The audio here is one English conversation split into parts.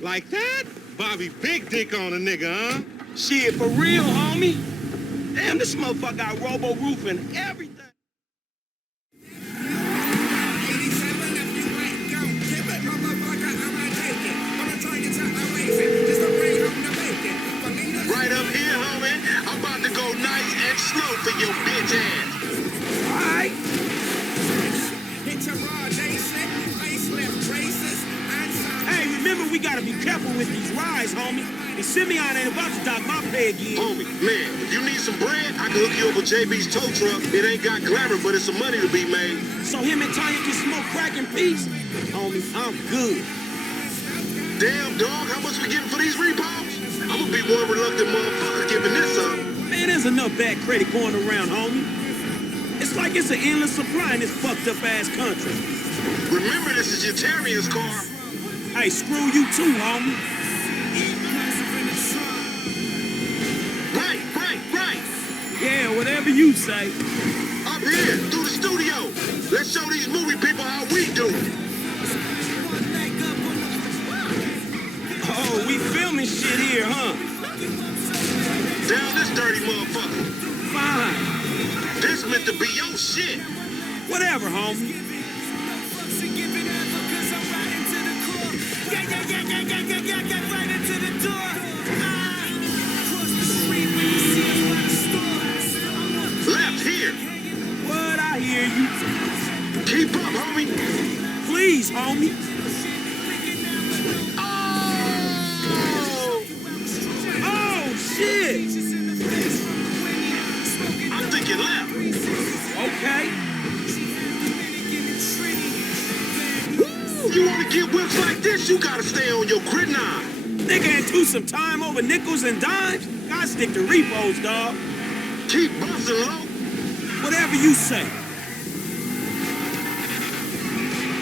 Like that? Bobby big dick on a nigga, huh? Shit, for real, homie. Damn, this motherfucker got robo-roof and everything. Right up here, homie. I'm about to go nice and slow for your bitch ass. Alright. Hey, remember we gotta be careful with these rides, homie. And Simeon ain't about to dock my pay again. Homie, man, if you need some bread, I can hook you up with JB's tow truck. It ain't got glamour, but it's some money to be made. So him and Tanya can smoke crack in peace? Homie, I'm good. Damn, dog, how much we getting for these repos? I'm gonna be one reluctant motherfucker giving this up. Man, there's enough bad credit going around, homie. It's like it's an endless supply in this fucked up ass country. Remember, this is your Terrier's car. Hey, screw you too, homie. Right. Yeah, whatever you say. Up here, through the studio. Let's show these movie people how we do. Oh, we filming shit here, huh? Down this dirty motherfucker. Fine. This meant to be your shit. Whatever, homie. Left here. What? I hear you. Keep up, homie. Please, homie. Oh! Oh, shit. I think you left. Okay. You want to get whips like this, you gotta stay on your grid nine. Nigga into some time over nickels and dimes? Gotta stick to repos, dog. Keep buzzing low. Whatever you say.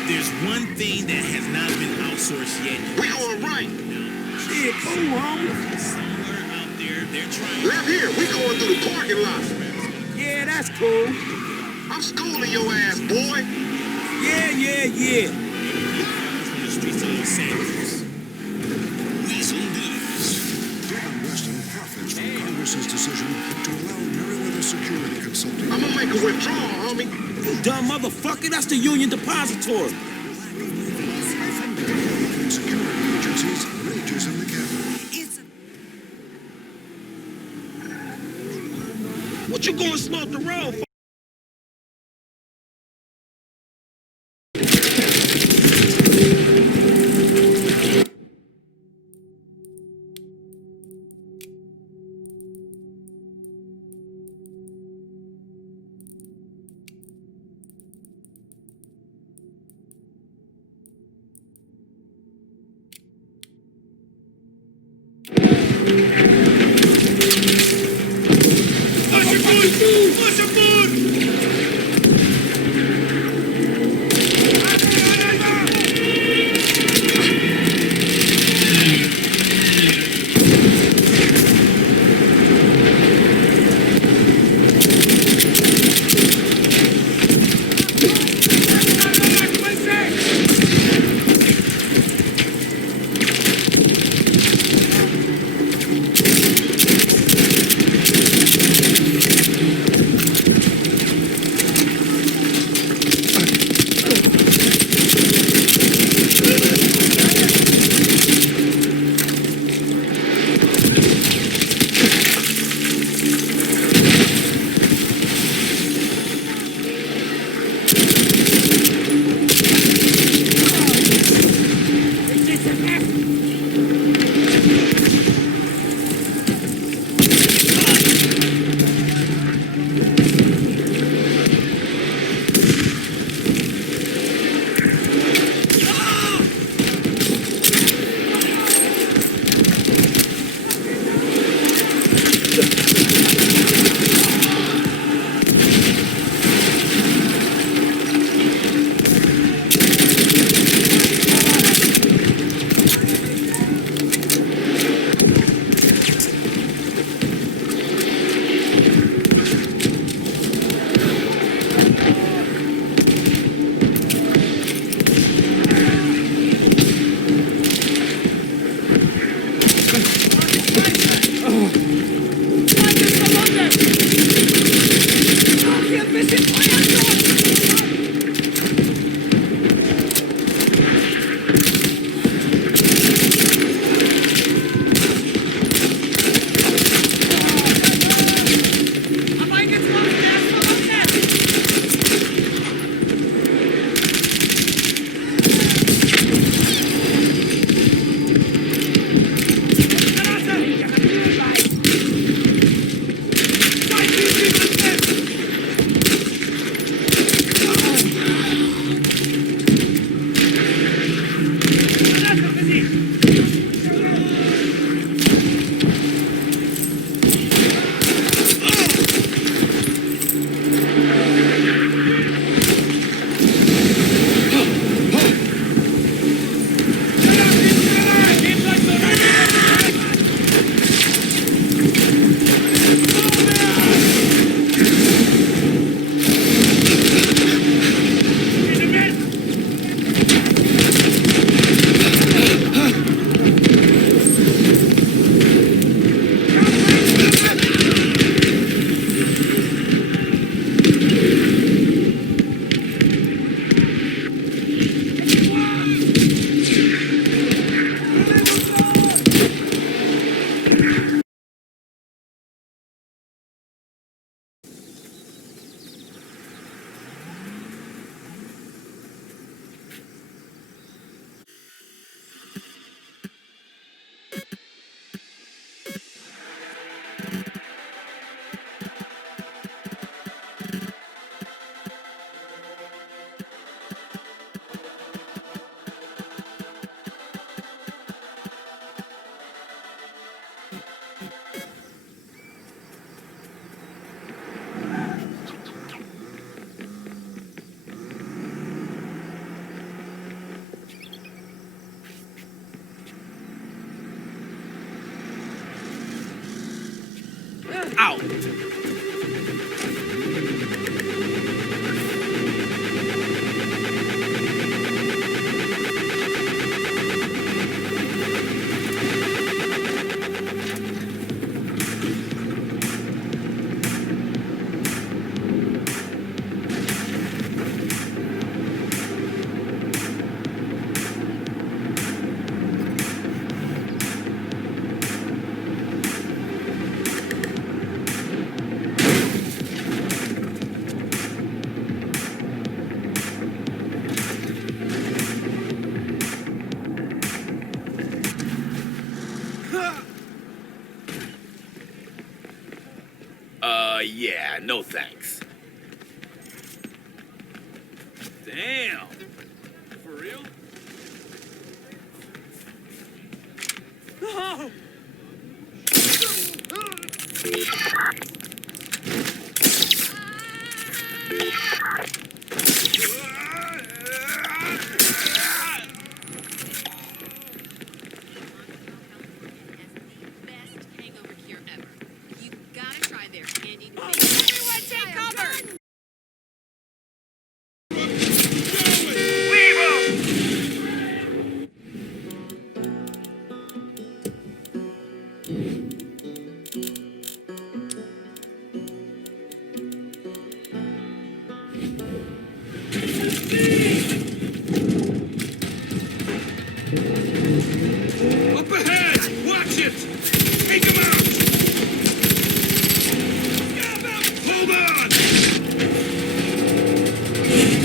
There's one thing that has not been outsourced yet. We going right. Shit, cool, homie. Somewhere out there, they're trying. Left here, we going through the parking lot. Yeah, that's cool. I'm schooling your ass, boy. Yeah. From the streets of Los Angeles. Weasel News. David Weston profits from Congress's decision to allow Meriwether Security Consulting. I'm gonna make a withdrawal, homie. You dumb motherfucker, that's the Union Depository. From security agencies, rages in the capital. What you gonna smoke the road for? What's your boy? Out. Yeah, no thanks. Damn. For real? No. Best hangover cure ever. You gotta try their candied mix. Everyone take cover! Up ahead! Watch it! Take him out! Hold on!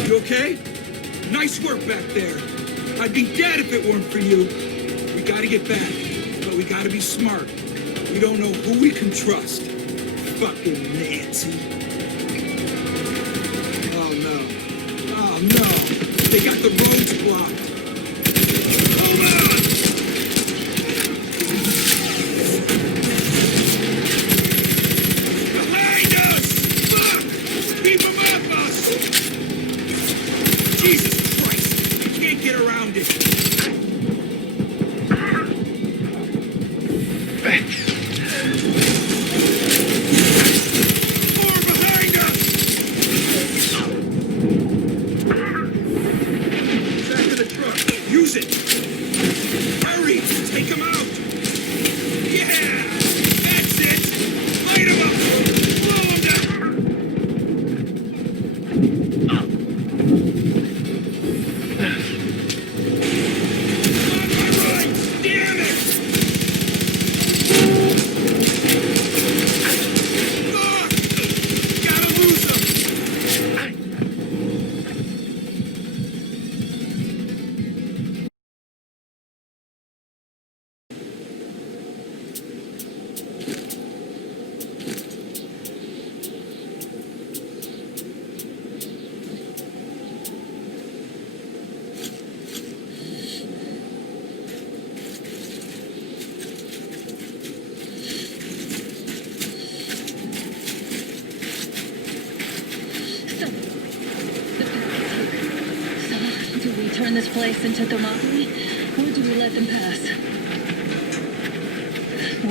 You okay? Nice work back there. I'd be dead if it weren't for you. We gotta get back, but we gotta be smart. We don't know who we can trust. Fucking Nancy. Oh no. Oh no. They got the roads blocked. Hold on! Behind us! Fuck! Keep him off us! Jesus Christ! I can't get around it. More behind us! Back to the truck. Use it. Hurry! Take him out. Yeah! That's it! Light him up! Blow him down! On my right! Damn it! Fuck! Gotta lose him! So, do we turn this place into Thermopylae, or do we let them pass?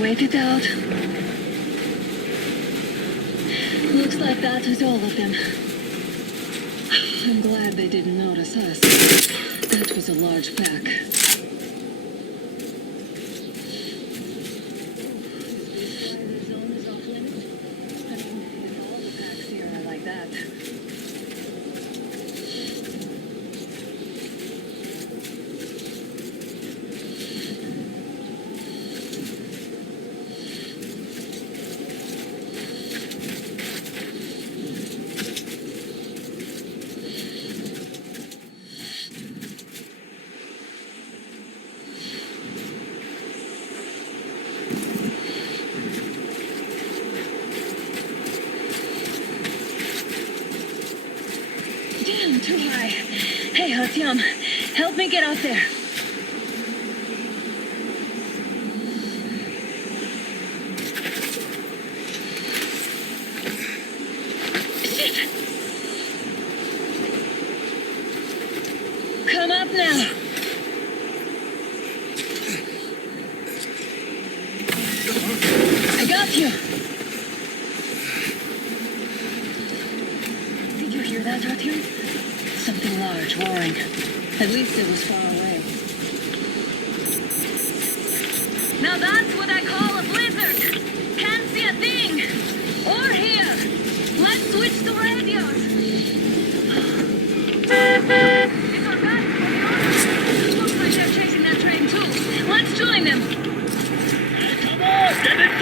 Wait it out. Looks like that was all of them. I'm glad they didn't notice us. That was a large pack. The zone is off limits. I mean, all the packs here are like that. Damn, too high. Hey, Hatiam, help me get out there. Shit! Come up now. I got you. much roaring. At least it was far away. Now that's what I call a blizzard. Can't see a thing. Or hear. Let's switch to radios. It's our guys from the office. Looks like they're chasing that train too. Let's join them. Come on, get it